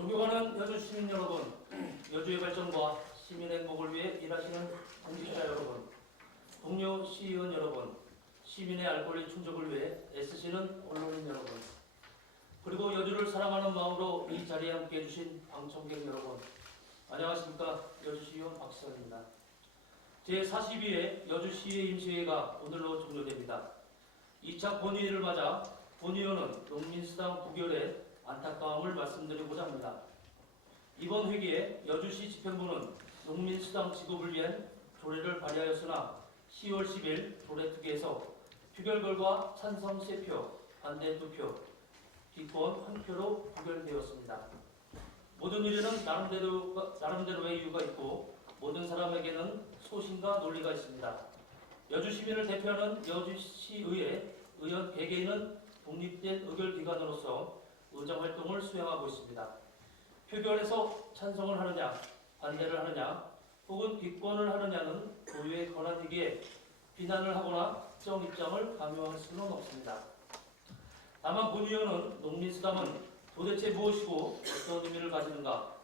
존경하는 여주 시민 여러분, 여주의 발전과 시민의 행복을 위해 일하시는 공직자 여러분, 동료 시의원 여러분, 시민의 알 권리 충족을 위해 애쓰시는 언론인 여러분, 그리고 여주를 사랑하는 마음으로 이 자리에 함께해 주신 방청객 여러분, 안녕하십니까. 여주시의원 박시선입니다. 제42회 여주시의 임시회가 오늘로 종료됩니다. 2차 본회의를 맞아 본의원은 농민수당 부결에 안타까움을 말씀드리고자 합니다. 이번 회기에 여주시 집행부는 농민수당 지급을 위한 조례를 발의하였으나 10월 10일 조례특위에서 표결 결과 찬성 3표, 반대 2표, 기권 1표로 부결되었습니다. 모든 의뢰는 나름대로의 이유가 있고 모든 사람에게는 소신과 논리가 있습니다. 여주 시민을 대표하는 여주시의회 의원 100개인은 독립된 의결기관으로서 의정활동을 수행하고 있습니다. 표결에서 찬성을 하느냐, 반대를 하느냐, 혹은 기권을 하느냐는 고유의 권한이기에 비난을 하거나 특정 입장을 강요할 수는 없습니다. 다만 본의원은 농민수당은 도대체 무엇이고 어떤 의미를 가지는가,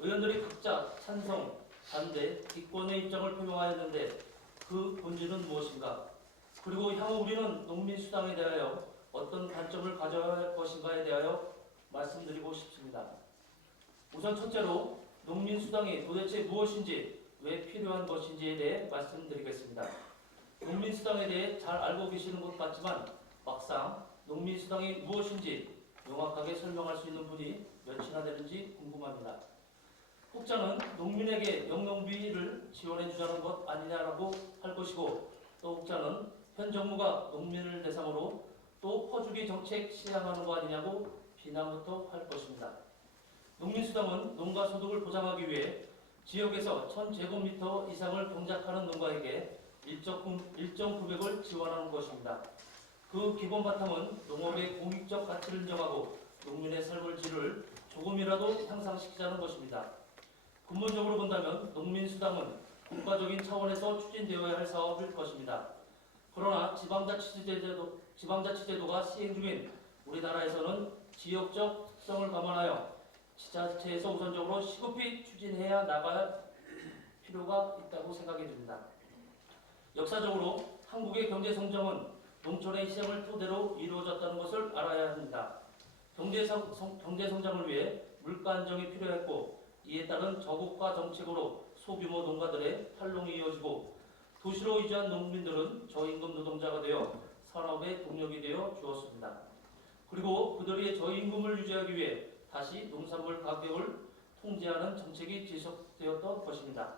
의원들이 각자 찬성, 반대, 기권의 입장을 표명하였는데 그 본질은 무엇인가, 그리고 향후 우리는 농민수당에 대하여 어떤 관점을 가져야 할 것인가에 대하여 말씀드리고 싶습니다. 우선 첫째로 농민수당이 도대체 무엇인지, 왜 필요한 것인지에 대해 말씀드리겠습니다. 농민수당에 대해 잘 알고 계시는 것 같지만 막상 농민수당이 무엇인지 명확하게 설명할 수 있는 분이 몇이나 되는지 궁금합니다. 혹자는 농민에게 영농비를 지원해주자는 것 아니냐라고 할 것이고, 또 혹자는 현 정부가 농민을 대상으로 또 퍼주기 정책 시행하는 거 아니냐고 비난부터 할 것입니다. 농민수당은 농가 소득을 보장하기 위해 지역에서 1000제곱미터 이상을 동작하는 농가에게 일정 금액을 지원하는 것입니다. 그 기본 바탕은 농업의 공익적 가치를 인정하고 농민의 삶의 질을 조금이라도 향상시키자는 것입니다. 근본적으로 본다면 농민수당은 국가적인 차원에서 추진되어야 할 사업일 것입니다. 그러나 지방자치제도가 시행 중인 우리나라에서는 지역적 특성을 감안하여 지자체에서 우선적으로 시급히 추진해야 나갈 필요가 있다고 생각이 듭니다. 역사적으로 한국의 경제 성장은 농촌의 시장을 토대로 이루어졌다는 것을 알아야 합니다. 경제 성장을 위해 물가 안정이 필요했고, 이에 따른 저고가 정책으로 소규모 농가들의 탈농이 이어지고, 도시로 이주한 농민들은 저임금 노동자가 되어 산업의 동력이 되어 주었습니다. 그리고 그들의 저임금을 유지하기 위해 다시 농산물 가격을 통제하는 정책이 지속되었던 것입니다.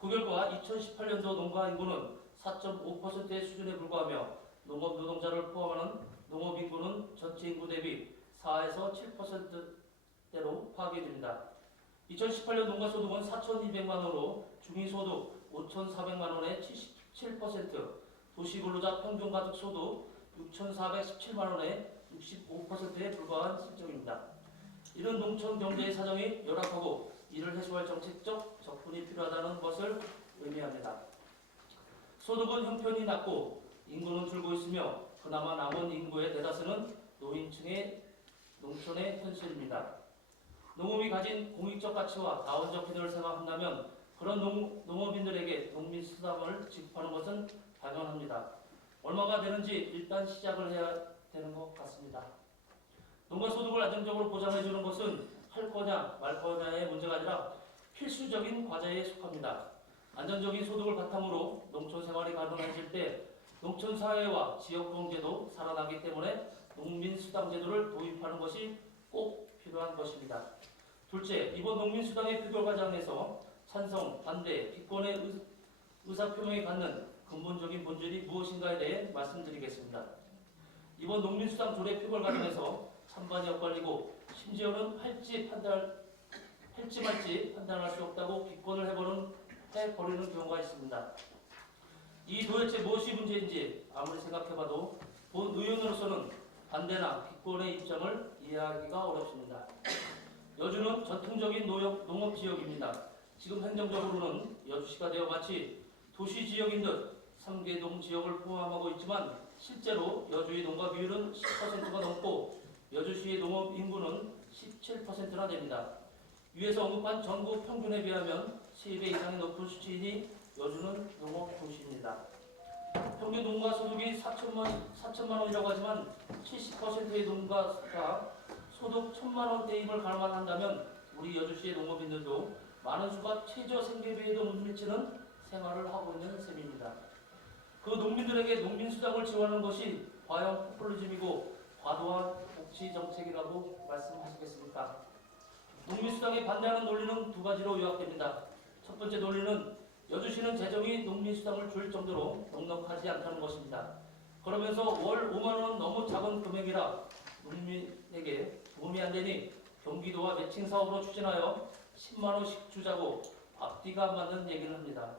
그 결과 2018년도 농가 인구는 4.5%의 수준에 불과하며 농업 노동자를 포함하는 농업 인구는 전체 인구 대비 4에서 7%대로 파악됩니다. 2018년 농가소득은 4,200만 원으로 중위소득 5,400만 원의 77%, 도시근로자 평균가족소득 6,417만 원의 65%에 불과한 실정입니다. 이런 농촌 경제의 사정이 열악하고 이를 해소할 정책적 접근이 필요하다는 것을 의미합니다. 소득은 형편이 낮고 인구는 줄고 있으며 그나마 남은 인구의 대다수는 노인층의 농촌의 현실입니다. 농업이 가진 공익적 가치와 다원적 필요를 생각한다면 그런 농업인들에게 농민수당을 지급하는 것은 당연합니다. 얼마가 되는지 일단 시작을 해야 되는 것 같습니다. 농가소득을 안정적으로 보장해주는 것은 할 거냐 말 거냐의 문제가 아니라 필수적인 과제에 속합니다. 안정적인 소득을 바탕으로 농촌 생활이 가능해질 때 농촌 사회와 지역 경제도 살아나기 때문에 농민수당 제도를 도입하는 것이 꼭 필요한 것입니다. 둘째, 이번 농민수당의 표결 과정에서 찬성, 반대, 기권의 의사표명이 갖는 근본적인 본질이 무엇인가에 대해 말씀드리겠습니다. 이번 농민수당 조례 표결 과정에서 찬반이 엇갈리고 심지어는 할지 말지 판단할 수 없다고 기권을 해버리는 경우가 있습니다. 이 도대체 무엇이 문제인지 아무리 생각해봐도 본 의원으로서는 반대나 기권의 입장을 이해하기가 어렵습니다. 여주는 전통적인 농업지역입니다. 지금 행정적으로는 여주시가 되어 마치 도시지역인 듯 3개동 지역을 포함하고 있지만 실제로 여주의 농가 비율은 10%가 넘고 여주시의 농업 인구는 17%나 됩니다. 위에서 언급한 전국 평균에 비하면 3배 이상이 높은 수치이니 여주는 농업 도시입니다. 평균 농가 소득이 4천만 원이라고 하지만 70%의 농가가 소득 1,000만 원대임을 감안한다면 우리 여주시의 농업인들도 많은 수가 최저 생계비에도 못 미치는 생활을 하고 있는 셈입니다. 그 농민들에게 농민수당을 지원하는 것이 과연 포퓰리즘이고 과도한 복지 정책이라고 말씀하시겠습니까? 농민수당에 반대하는 논리는 두 가지로 요약됩니다. 첫 번째 논리는 여주시는 재정이 농민수당을 줄 정도로 넉넉하지 않다는 것입니다. 그러면서 월 5만 원 너무 작은 금액이라 농민에게 도움이 안 되니 경기도와 매칭 사업으로 추진하여 10만 원씩 주자고 앞뒤가 안 맞는 얘기를 합니다.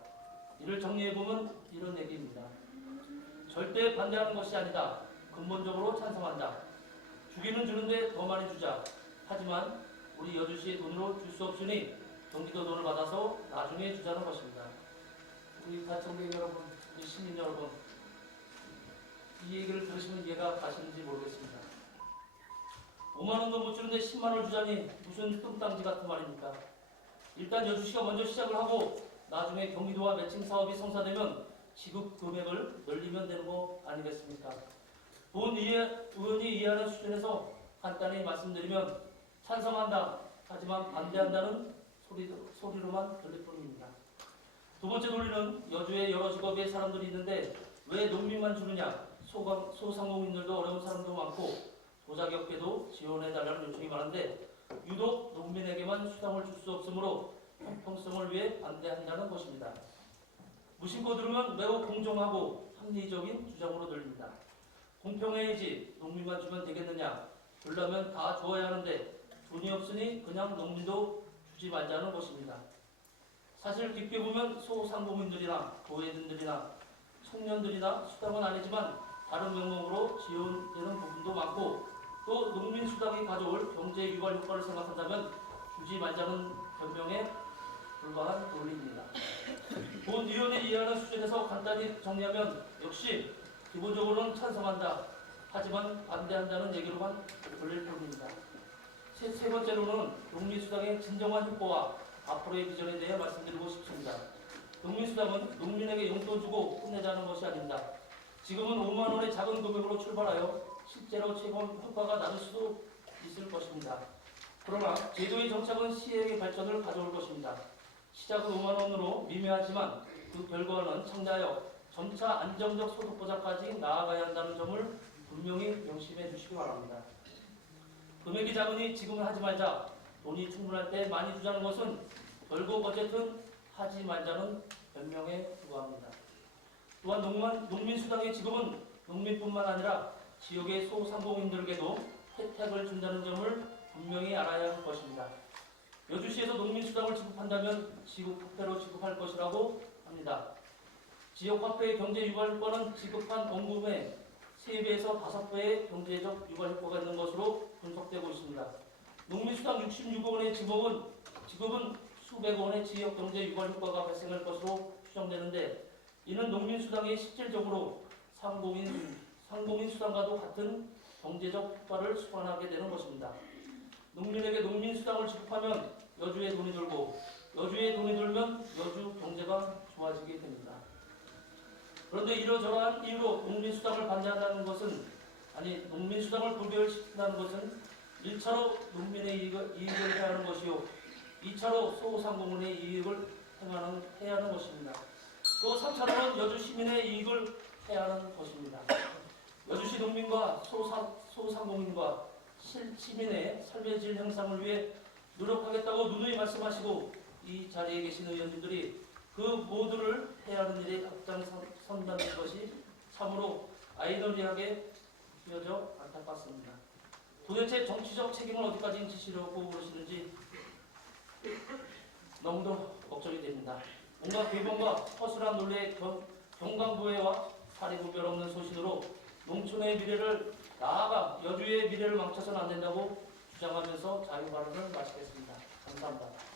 이를 정리해보면 이런 얘기입니다. 절대 반대하는 것이 아니다. 근본적으로 찬성한다. 주기는 주는데 더 많이 주자. 하지만 우리 여주시의 돈으로 줄 수 없으니 경기도 돈을 받아서 나중에 주자는 것입니다. 우리 가청객 여러분, 우리 시민 여러분, 이 얘기를 들으시면 이해가 가시는지 모르겠습니다. 5만 원도 못 주는데 10만 원을 주자니 무슨 뚱땅지 같은 말입니까? 일단 여주시가 먼저 시작을 하고 나중에 경기도와 매칭 사업이 성사되면 지급 금액을 늘리면 되는 거 아니겠습니까? 본 의원이 이해하는 수준에서 간단히 말씀드리면 찬성한다, 하지만 반대한다는 소리로만 들릴 뿐입니다. 두 번째 논리는 여주에 여러 직업의 사람들이 있는데 왜 농민만 주느냐? 소상공인들도 어려운 사람도 많고 도자기업계도 지원해달라는 요청이 많은데 유독 농민에게만 수당을 줄 수 없으므로 형평성을 위해 반대한다는 것입니다. 무심코 들으면 매우 공정하고 합리적인 주장으로 들립니다. 공평의 의지, 농민만 주면 되겠느냐? 주려면 다 주어야 하는데 돈이 없으니 그냥 농민도 주지 말자는 것입니다. 사실 깊게 보면 소상공인들이나 도예인들이나 청년들이나 수당은 아니지만 다른 명목으로 지원되는 부분도 많고 또 농민수당이 가져올 경제 유발 효과를 생각한다면 주지 말자는 변명에 불과한 논리입니다. 본 위원회 이해하는 수준에서 간단히 정리하면 역시 기본적으로는 찬성한다. 하지만 반대한다는 얘기로만 들릴 뿐입니다. 세 번째로는 농민수당의 진정한 효과와 앞으로의 비전에 대해 말씀드리고 싶습니다. 농민수당은 농민에게 용돈 주고 끝내자는 것이 아닙니다. 지금은 5만 원의 작은 금액으로 출발하여 실제로 최고 효과가 낮을 수도 있을 것입니다. 그러나 제도의 정착은 시행의 발전을 가져올 것입니다. 시작은 5만 원으로 미미하지만 그 결과는 창대하여 점차 안정적 소득 보장까지 나아가야 한다는 점을 분명히 명심해 주시기 바랍니다. 금액이 작으니 지금은 하지 말자, 돈이 충분할 때 많이 주자는 것은 결국 어쨌든 하지 말자는 변명에 불과합니다. 또한 농민수당의 지급은 농민뿐만 아니라 지역의 소상공인들에게도 혜택을 준다는 점을 분명히 알아야 할 것입니다. 여주시에서 농민수당을 지급한다면 지급화폐로 지급할 것이라고 합니다. 지역화폐의 경제 유발 효과는 지급한 원금의 3배에서 5배의 경제적 유발 효과가 있는 것으로 분석되고 있습니다. 농민수당 66억 원의 지급은 수백억 원의 지역 경제 유발 효과가 발생할 것으로 추정되는데 이는 농민수당이 실질적으로 상공인 수당과도 같은 경제적 효과를 수반하게 되는 것입니다. 농민에게 농민수당을 지급하면 여주에 돈이 돌고 여주에 돈이 돌면 여주 경제가 좋아지게 됩니다. 그런데 이러저러한 이유로 농민수당을 반대한다는 것은 농민수당을 불결시킨다는 것은 1차로 농민의 이익을 해하는 것이요 2차로 소상공인의 이익을 해야 하는 것입니다. 또 3차로는 여주 시민의 이익을 해야 하는 것입니다. 여주시 농민과 소상공인과 시민의 삶의 질 향상을 위해 노력하겠다고 누누이 말씀하시고 이 자리에 계신 의원님들이 그 모두를 해야 하는 일에 앞장선다는 것이 참으로 아이러니하게 느껴져 안타깝습니다. 도대체 정치적 책임을 어디까지 지시려고 그러시는지 너무도 걱정이 됩니다. 온갖 궤변과 허술한 논리의 경강부회와 사리구별 없는 소신으로 농촌의 미래를 나아가 여주의 미래를 망쳐서는 안 된다고 주장하면서 자유발언을 마치겠습니다. 감사합니다.